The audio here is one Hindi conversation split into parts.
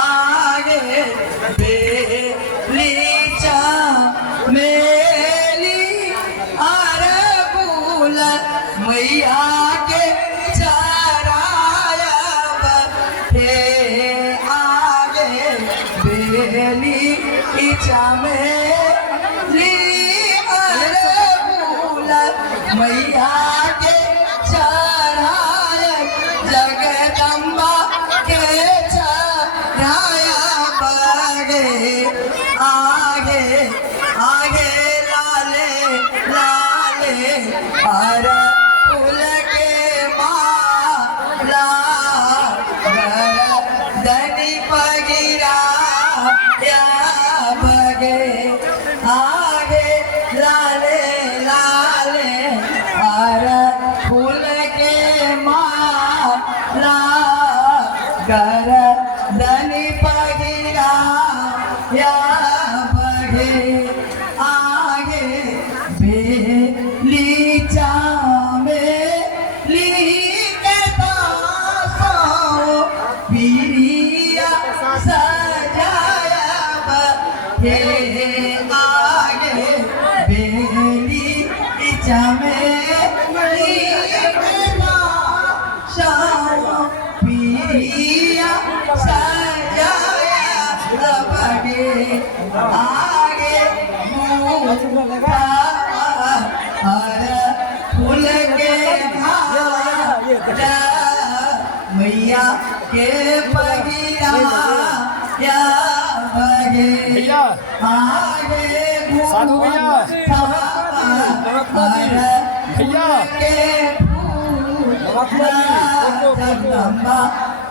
आगे बेलीचा मेली अरबुल मैया के चराया हे आगे बेलीचा मेली अरबुल मैया के चराया जगदम्बा के आगे आगे लाले लाले हर फूल के माला दनी पगिरा या बगे आगे लाले लाले हर फूल के माला गर दनी पगिरा या बगे आगे बेलीचा मेली के दासों पीरिया सजाया बगे आगे बेलीचा मेली के दासों पीरिया बगे आगे हर फूल के मैया के बगिया या बगे आगे साधु भैया के जगदम्बा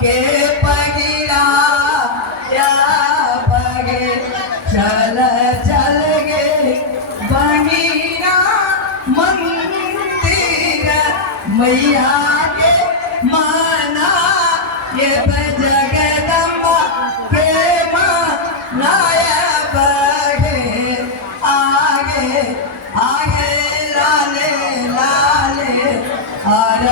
के बगिया या बगे चल चल गे बहिना मंदिर मैया के माना ये जगदम्बा के मानाया बगे आगे आगे लाले लाले हर